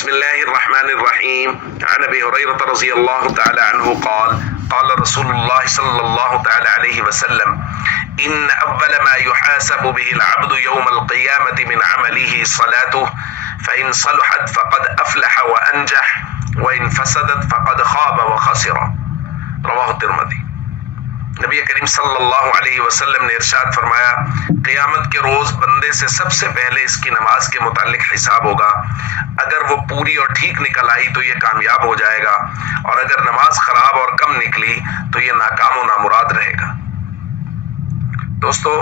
بسم الله الرحمن الرحيم. عن ابي هريرة رضي الله تعالى عنه قال قال رسول الله صلى الله تعالى عليه وسلم ان اول ما يحاسب به العبد يوم القيامة من عمله صلاته فان صلحت فقد افلح وانجح وان فسدت فقد خاب وخسر. رواہ الترمذی۔ نبی کریم صلی اللہ علیہ وسلم نے ارشاد فرمایا، قیامت کے روز بندے سے سب سے پہلے اس کی نماز کے متعلق حساب ہوگا۔ اگر وہ پوری اور ٹھیک نکل آئی تو یہ کامیاب ہو جائے گا، اور اگر نماز خراب اور کم نکلی تو یہ ناکام و نامراد رہے گا۔ دوستو،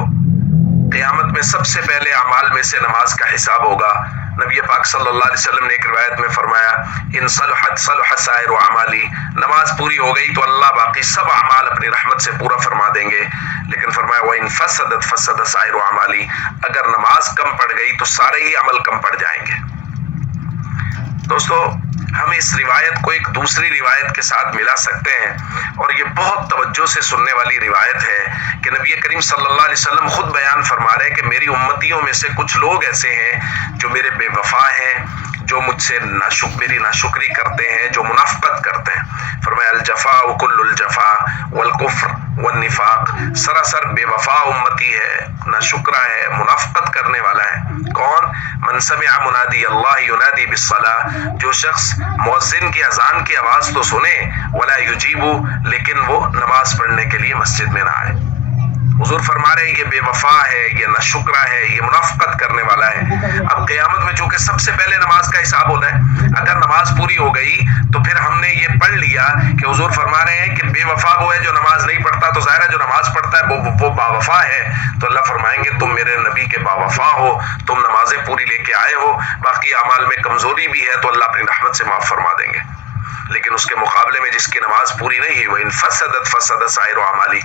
قیامت میں سب سے پہلے اعمال میں سے نماز کا حساب ہوگا۔ نبی پاک صلی اللہ علیہ وسلم نے ایک روایت میں فرمایا، ان صلحت صلح سائر اعمالی، نماز پوری ہو گئی تو اللہ باقی سب اعمال اپنی رحمت سے پورا فرما دیں گے۔ لیکن فرمایا وَإِن فَسَدَتْ فَسَدَ سَائِرُ اعمالی، اگر نماز کم پڑ گئی تو سارے ہی عمل کم پڑ جائیں گے۔ دوستو، ہم اس روایت کو ایک دوسری روایت کے ساتھ ملا سکتے ہیں، اور یہ بہت توجہ سے سننے والی روایت ہے کہ نبی کریم صلی اللہ علیہ وسلم خود بیان فرما رہے ہیں کہ میری امتیوں میں سے کچھ لوگ ایسے ہیں جو میرے بے وفا ہیں، جو مجھ سے میری ناشکری کرتے ہیں، جو منافقت کرتے ہیں۔ فرمایا الجفاء کل الجفاء والکفر والنفاق، سراسر بے وفا امتی ہے، ناشکرا ہے، منافقت کرنے والا ہے۔ کون؟ من سمع منادی اللہ ینادی بالصلاۃ، جو شخص مؤذن کی اذان کی آواز تو سنے ولا یجیب، لیکن وہ نماز پڑھنے کے لیے مسجد میں نہ آئے۔ حضور فرما رہے ہیں یہ بے وفا ہے، یہ ناشکرا ہے، یہ منافقت کرنے والا ہے۔ اب قیامت میں چونکہ سب سے پہلے نماز کا حساب ہونا ہے، اگر نماز پوری ہو گئی تو پھر ہم نے یہ پڑھ لیا کہ حضور فرما رہے ہیں کہ بے وفا وہ ہے جو نماز نہیں پڑھتا، تو ظاہر ہے جو نماز پڑھتا ہے وہ با وفا ہے۔ تو اللہ فرمائیں گے تم میرے نبی کے با وفا ہو، تم نمازیں پوری لے کے آئے ہو، باقی اعمال میں کمزوری بھی ہے تو اللہ اپنی رحمت سے معاف فرما دیں گے۔ لیکن اس کے مقابلے میں جس کی نماز پوری نہیں ہوئی، ان فسدت فسد سائر اعمالی،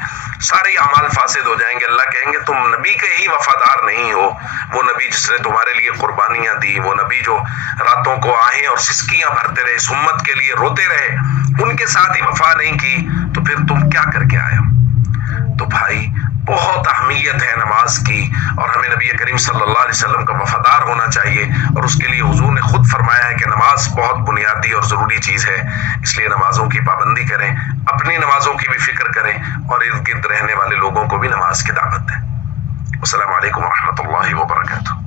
سارے اعمال فاسد ہو جائیں گے۔ اللہ کہیں گے تم نبی کے ہی وفادار نہیں ہو، وہ نبی جس نے تمہارے لیے قربانیاں دی، وہ نبی جو راتوں کو آہیں اور سسکیاں بھرتے رہے، اس امت کے لیے روتے رہے، ان کے ساتھ ہی وفا نہیں کی، تو پھر تم کیا کر کے آئے ہو؟ تو بھائی، بہت اہمیت ہے نماز کی، اور ہمیں نبی کریم صلی اللہ علیہ وسلم کا وفادار ہونا چاہیے، اور اس کے لیے حضور نے خود فرمایا ہے کہ نماز بہت بنیادی اور ضروری چیز ہے۔ اس لیے نمازوں کی پابندی کریں، اپنی نمازوں کی بھی فکر کریں، اور ارد گرد رہنے والے لوگوں کو بھی نماز کی دعوت دیں۔ السلام علیکم ورحمۃ اللہ وبرکاتہ۔